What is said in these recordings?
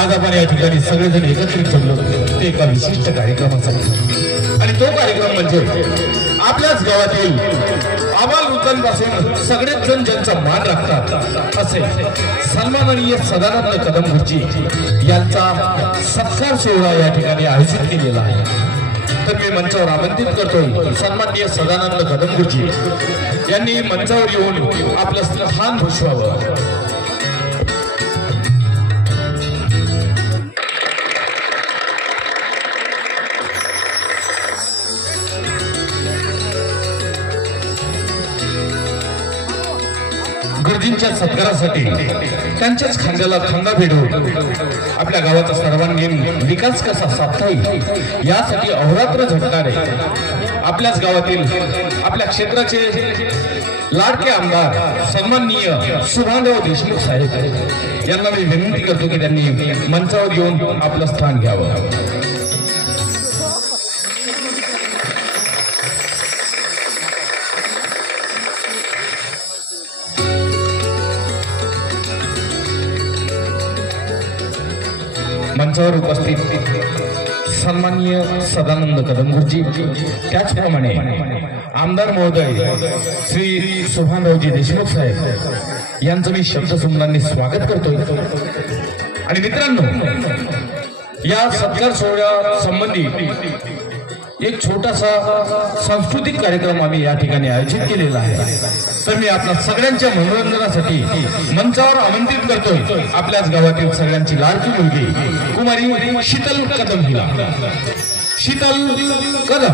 आज आपण या ठिकाणी सगळेजण एकत्रित जमलो ते एका विशिष्ट कार्यक्रमासाठी आणि तो कार्यक्रम म्हणजे आपल्याच गावातील आबालवृद्धांपासून सगळेच जण ज्यांचा मान राखतात असे सन्माननीय सदानंद कदम गुरुजी यांचा सत्कार सोहळा या ठिकाणी आयोजित केलेला आहे। तर मी मंचावर आमंत्रित करतोय सन्माननीय सदानंद कदम गुरुजी यांनी मंचावर येऊन आपलं स्थान भूषवावं। गुरुजींच्या सत्कारासाठी त्यांच्याच खांद्याला खांदा भिडवून आपल्या गावाचा सर्वांगीण विकास कसा साधता येईल यासाठी अहोरात्र झटणारे आपल्याच गावातील आपल्या क्षेत्राचे लाडके आमदार सन्माननीय सुभानराव देशमुख साहेब यांना मी विनंती करतो की त्यांनी मंचावर येऊन आपलं स्थान घ्यावं। मंचावर उपस्थित सन्माननीय सदानंद कदम गुरुजी त्याचप्रमाणे आमदार महोदय श्री सुभानरावजी देशमुख साहेब यांचं मी शब्दसुमनांनी स्वागत करतोय। आणि मित्रांनो, या सत्कार सोहळ्या संबंधी एक छोटासा सांस्कृतिक कार्यक्रम आम्ही या ठिकाणी आयोजित केलेला आहे। तर मी आपल्या सगळ्यांच्या मनोरंजनासाठी मंचावर आमंत्रित करतोय आपल्याच गावातील सगळ्यांची लाडकी मुलगी कुमारी शीतल कदम हिला। शीतल कदम।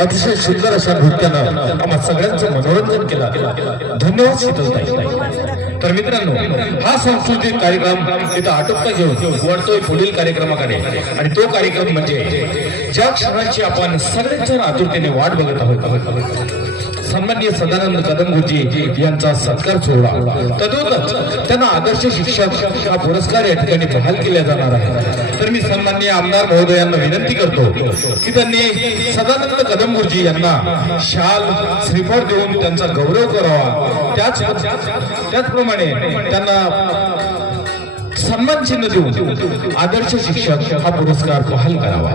अतिशय सुंदर अशा नृत्यानं आम्हा सगळ्यांचं मनोरंजन केलं. धन्यवाद शीतलताई. तर मित्रांनो, हा सांस्कृतिक कार्यक्रम इथं आटोपता घेऊन वळतोय पुढील कार्यक्रमाकडे. आणि तो कार्यक्रम म्हणजे ज्या क्षणाची आपण सगळेच जण आतुरतेने वाट बघत आहोत, सन्माननीय सदानंद कदम गुरुजी यांचा सत्कार सोहळा. तदोतच त्यांना आदर्श शिक्षक हा पुरस्कार या ठिकाणी बहाल केला जाणार आहे. तर मी सन्माननीय आमदार महोदयांना विनंती करतो की त्यांनी सदानंद कदम गुरुजी यांना शाल श्रीफळ देऊन त्यांचा गौरव करावा. त्याचप्रमाणे त्यांना सन्मान चिन्ह देऊन आदर्श शिक्षक हा पुरस्कार बहाल करावा.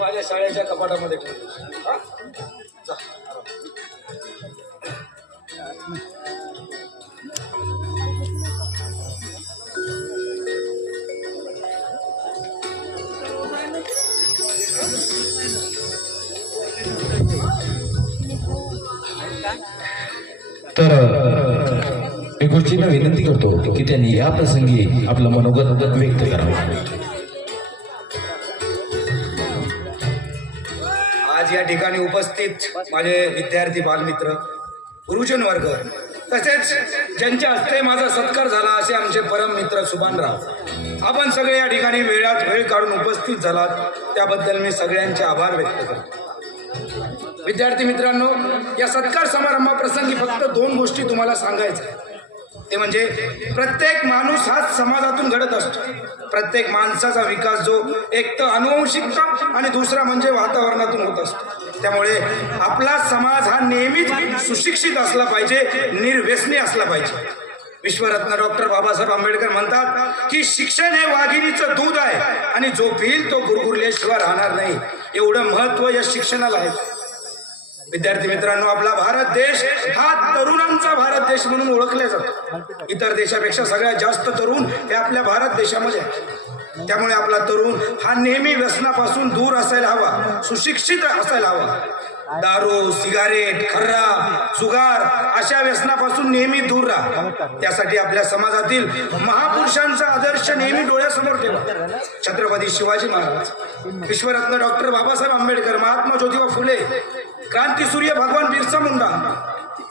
माझ्या शाळेच्या कपाटामध्ये तर मी गुरुजींना विनंती करतो की त्यांनी या प्रसंगी आपलं मनोगत व्यक्त करावं. आज या ठिकाणी उपस्थित माझे विद्यार्थी बालमित्र, गुरुजन वर्ग, तसेच ज्यांच्या हस्ते माझा सत्कार झाला असे आमचे परम मित्र सुभानराव, आपण सगळे या ठिकाणी वेळात वेळ काढून उपस्थित झालात त्याबद्दल मी सगळ्यांचे आभार व्यक्त करतो. विद्यार्थी मित्रांनो, या सत्कार समारंभाप्रसंगी फक्त 2 गोष्टी तुम्हाला सांगायच्या, ते म्हणजे प्रत्येक माणूस हा समाजातून घडत असतो. प्रत्येक माणसाचा विकास जो एक तर अनुवंशिकता आणि दुसरा म्हणजे वातावरणातून होत असतो. त्यामुळे आपला समाज हा नेहमीच सुशिक्षित असला पाहिजे, निर्व्यसनी असला पाहिजे. विश्वरत्न डॉक्टर बाबासाहेब आंबेडकर म्हणतात की शिक्षण हे वाघिणीचं दूध आहे आणि जो पिईल तो गुरगुरल्याशिवाय राहणार नाही. एवढं महत्व या शिक्षणाला आहे. विद्यार्थी मित्रांनो, आपला भारत देश हा तरुणांचा भारत देश म्हणून ओळखला जातो. इतर देशापेक्षा सगळ्यात जास्त तरुण हे आपल्या भारत देशामध्ये आहे. त्यामुळे आपला तरुण हा नेहमी व्यसनापासून दूर असायला हवा, सुशिक्षित असायला हवा. दारू, सिगारेट, खर्रा, जुगार अशा व्यसनापासून नेहमी दूर राहा. त्यासाठी आपल्या समाजातील महापुरुषांचा आदर्श नेहमी डोळ्यासमोर ठेवा. छत्रपती शिवाजी महाराज, विश्वरत्न डॉक्टर बाबासाहेब आंबेडकर, महात्मा ज्योतिबा फुले, क्रांतीसूर्य भगवान बिरसा मुंडा,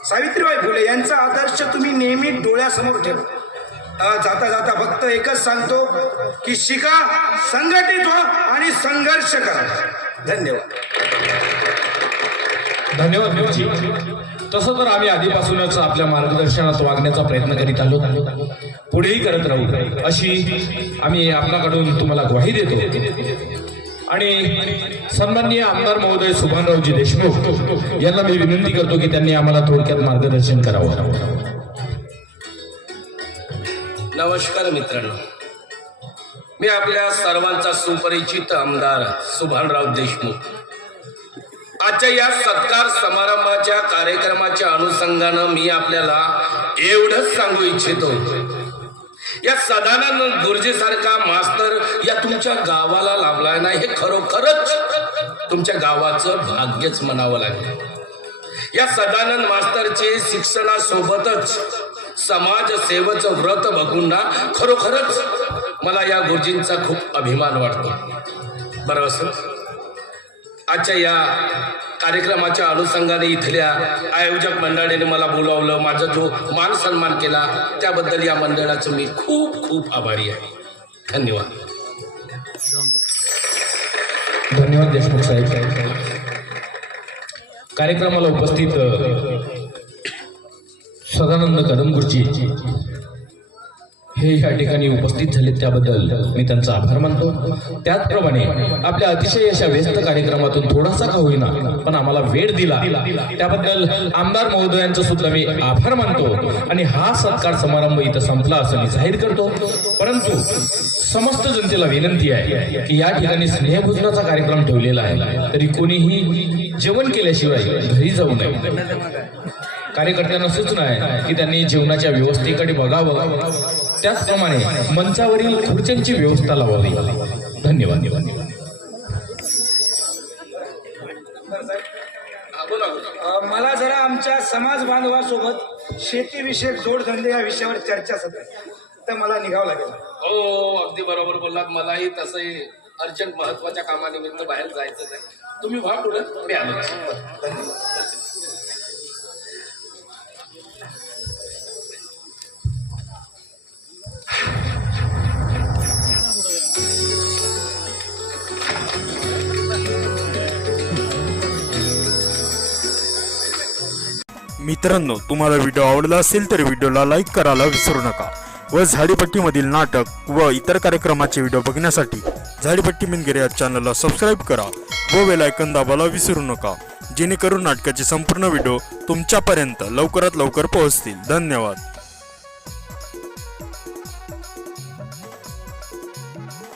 सावित्रीबाई फुले यांचा आदर्श तुम्ही नेहमी डोळ्यासमोर ठेवा. जाता जाता फक्त एकच सांगतो की शिका, संघटित व्हा आणि संघर्ष करा. धन्यवाद. धन्यवाद गुरुजी. तसं तर आम्ही आधीपासूनच आपल्या मार्गदर्शनात वागण्याचा प्रयत्न करीत आलो, पुढेही करत राहू अशी आम्ही आपल्याकडून तुम्हाला ग्वाही देतो. आणि सन्माननीय आमदार महोदय सुभानरावजी देशमुख यांना मी विनंती करतो की त्यांनी आम्हाला थोडक्यात मार्गदर्शन करावं. नमस्कार मित्रांनो, मी आपल्या सर्वांचा सुपरिचित आमदार सुभानराव देशमुख. आजच्या या सत्कार समारंभाच्या कार्यक्रमाच्या अनुषंगानं मी आपल्याला एवढंच सांगू इच्छितो, या सदानंद गुरुजी सारखा मास्तर या तुमच्या गावाला लाभलाय ना, हे खरोखरच तुमच्या गावाचं भाग्यच म्हणावं लागेल. या सदानंद मास्तरचे शिक्षणासोबतच समाज सेवेचं व्रत बघून ना खरोखरच मला या गुरुजींचा खूप अभिमान वाटतो. बरं असं आजच्या या कार्यक्रमाच्या अनुषंगाने इथल्या आयोजक मंडळीने मला बोलावलं, माझा जो मान सन्मान केला त्याबद्दल या मंडळाचं मी खूप खूप आभारी आहे. धन्यवाद. धन्यवाद देशमुख साहेब. कार्यक्रमाला उपस्थित सदानंद कदम गुरुजी हे या ठिकाणी उपस्थित झाले त्याबद्दल मी त्यांचा आभार मानतो. त्याचप्रमाणे आपल्या अतिशय अशा व्यस्त कार्यक्रमातून थोडासा का होईना पण आम्हाला वेळ दिला त्याबद्दल आमदार महोदयांचा सुद्धा मी आभार मानतो. आणि हा सत्कार समारंभ इथं संपला असं मी जाहीर करतो. परंतु समस्त जनतेला विनंती आहे की या ठिकाणी स्नेहभोजनाचा कार्यक्रम ठेवलेला आहे, तरी कोणीही जेवण केल्याशिवाय घरी जाऊ नये. कार्यकर्त्यांना सूचना आहे की त्यांनी जेवणाच्या व्यवस्थेकडे बघावं, त्याचप्रमाणे मंचावरील खुर्च्यांची व्यवस्था लावावी. धन्यवाद. मला जरा आमच्या समाज बांधवासोबत शेतीविषयक जोडधंदे या विषयावर चर्चा सध्या, तर मला निघावं लागेल. हो, अगदी बरोबर बोललात. मलाही तसंही अर्जंट महत्वाच्या कामानिमित्त बाहेर जायचं आहे. तुम्ही व्हा पुढे, मी आलो. मित्रांनो, तुम्हाला व्हिडिओ आवडला असेल तर व्हिडिओला लाईक करायला विसरू नका व झाडीपट्टीमधील नाटक व इतर कार्यक्रमाचे व्हिडिओ बघण्यासाठी झाडीपट्टी मिनगिरे या चॅनलला सबस्क्राईब करा व बेल आयकॉन दाबायला विसरू नका, जेणेकरून नाटकाचे संपूर्ण व्हिडिओ तुमच्यापर्यंत लवकरात लवकर पोहोचतील. धन्यवाद.